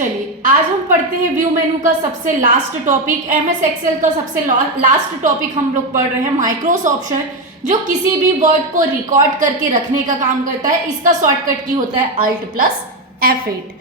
चलिए आज हम पढ़ते हैं व्यू मेनू का सबसे लास्ट टॉपिक। एमएस एक्सेल का सबसे लास्ट टॉपिक हम लोग पढ़ रहे हैं माइक्रोस ऑप्शन, जो किसी भी वर्ड को रिकॉर्ड करके रखने का काम करता है। इसका शॉर्टकट की होता है Alt+F8।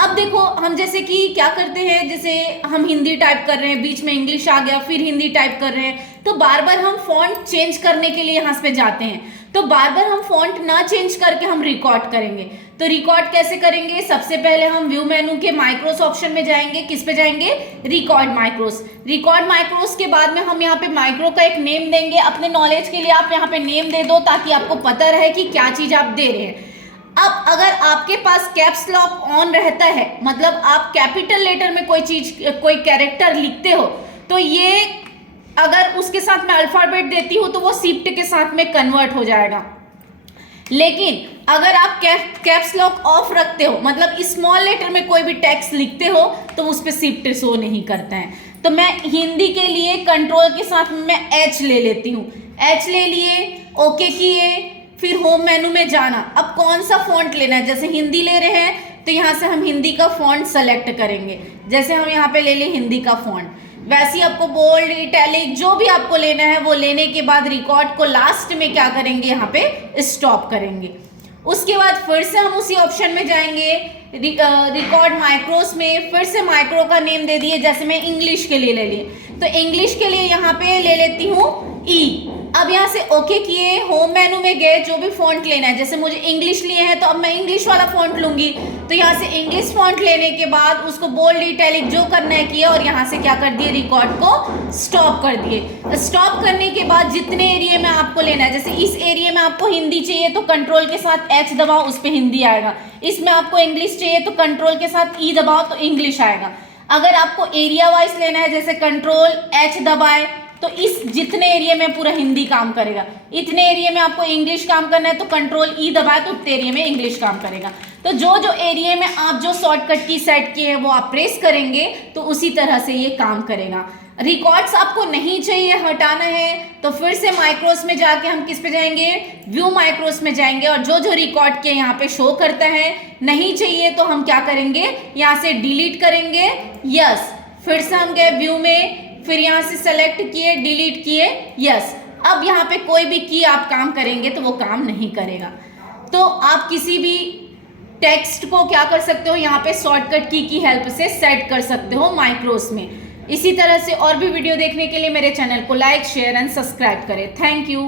अब देखो हम जैसे कि क्या करते हैं, जैसे हम हिंदी टाइप कर रहे हैं, बीच में इंग्लिश आ गया, फिर हिंदी टाइप कर रहे हैं, तो बार बार हम फॉन्ट चेंज करने के लिए यहाँ पे जाते हैं। तो बार बार हम फॉन्ट ना चेंज करके हम रिकॉर्ड करेंगे। तो रिकॉर्ड कैसे करेंगे? सबसे पहले हम व्यू मेनू के माइक्रोस ऑप्शन में जाएंगे। किस पे जाएंगे? रिकॉर्ड माइक्रोस। रिकॉर्ड माइक्रोस के बाद में हम यहाँ पे माइक्रो का एक नेम देंगे। अपने नॉलेज के लिए आप यहाँ पे नेम दे दो ताकि आपको पता रहे कि क्या चीज आप दे रहे हैं। अब अगर आपके पास कैप्स लॉक ऑन रहता है, मतलब आप कैपिटल लेटर में कोई चीज, कोई कैरेक्टर लिखते हो, तो ये अगर उसके साथ में अल्फाबेट देती हूं तो वो शिफ्ट के साथ में कन्वर्ट हो जाएगा। लेकिन अगर आप कैप्स लॉक ऑफ रखते हो, मतलब स्मॉल लेटर में कोई भी टेक्स्ट लिखते हो, तो उस पर शिफ्ट शो नहीं करता है। तो मैं हिंदी के लिए कंट्रोल के साथ में मैं H ले लेती हूँ। H ले लिए, ओके किए, फिर होम मेनू में जाना। अब कौन सा फॉन्ट लेना है? जैसे हिंदी ले रहे हैं तो यहाँ से हम हिंदी का फॉन्ट सेलेक्ट करेंगे। जैसे हम यहाँ पे ले लें हिंदी का फॉन्ट, वैसे ही आपको बोल्ड, इटैलिक जो भी आपको लेना है वो लेने के बाद रिकॉर्ड को लास्ट में क्या करेंगे? यहाँ पे स्टॉप करेंगे। उसके बाद फिर से हम उसी ऑप्शन में जाएंगे, रिकॉर्ड माइक्रोस में, फिर से माइक्रो का नेम दे दिए। जैसे मैं इंग्लिश के लिए ले लिए, तो इंग्लिश के लिए यहाँ पे ले लेती हूँ ई। अब यहाँ से ओके किए, होम मेनू में गए, जो भी फॉन्ट लेना है, जैसे मुझे इंग्लिश लिए हैं तो अब मैं इंग्लिश वाला फॉन्ट लूंगी। तो यहाँ से इंग्लिश फॉन्ट लेने के बाद उसको बोल्ड, इटैलिक जो करना है किया, और यहाँ से क्या कर दिए? रिकॉर्ड को स्टॉप कर दिए। स्टॉप करने के बाद जितने एरिया में आपको लेना है, जैसे इस एरिया में आपको हिंदी चाहिए तो कंट्रोल के साथ H दबाओ, उस पर हिंदी आएगा। इसमें आपको इंग्लिश चाहिए तो कंट्रोल के साथ E दबाओ तो इंग्लिश आएगा। अगर आपको एरिया वाइज लेना है, जैसे कंट्रोल H दबाए तो इस जितने एरिया में पूरा हिंदी काम करेगा। इतने एरिया में आपको इंग्लिश काम करना है तो कंट्रोल ई दबाए तो उतने एरिया में इंग्लिश काम करेगा। तो जो जो एरिया में आप जो शॉर्टकट की सेट किए हैं वो आप प्रेस करेंगे तो उसी तरह से ये काम करेगा। रिकॉर्ड्स आपको नहीं चाहिए, हटाना है, तो फिर से माइक्रोस में जाके हम किस पे जाएंगे? व्यू माइक्रोस में जाएंगे, और जो जो रिकॉर्ड किए यहाँ पे शो करता है। नहीं चाहिए तो हम क्या करेंगे? यहाँ से डिलीट करेंगे। यस, फिर से हम गए व्यू में, फिर यहाँ से सेलेक्ट किए, डिलीट किए, यस। अब यहाँ पे कोई भी की आप काम करेंगे तो वो काम नहीं करेगा। तो आप किसी भी टेक्स्ट को क्या कर सकते हो? यहाँ पे शॉर्टकट की हेल्प से सेट कर सकते हो माइक्रोस में। इसी तरह से और भी वीडियो देखने के लिए मेरे चैनल को लाइक, शेयर एंड सब्सक्राइब करें। Thank you.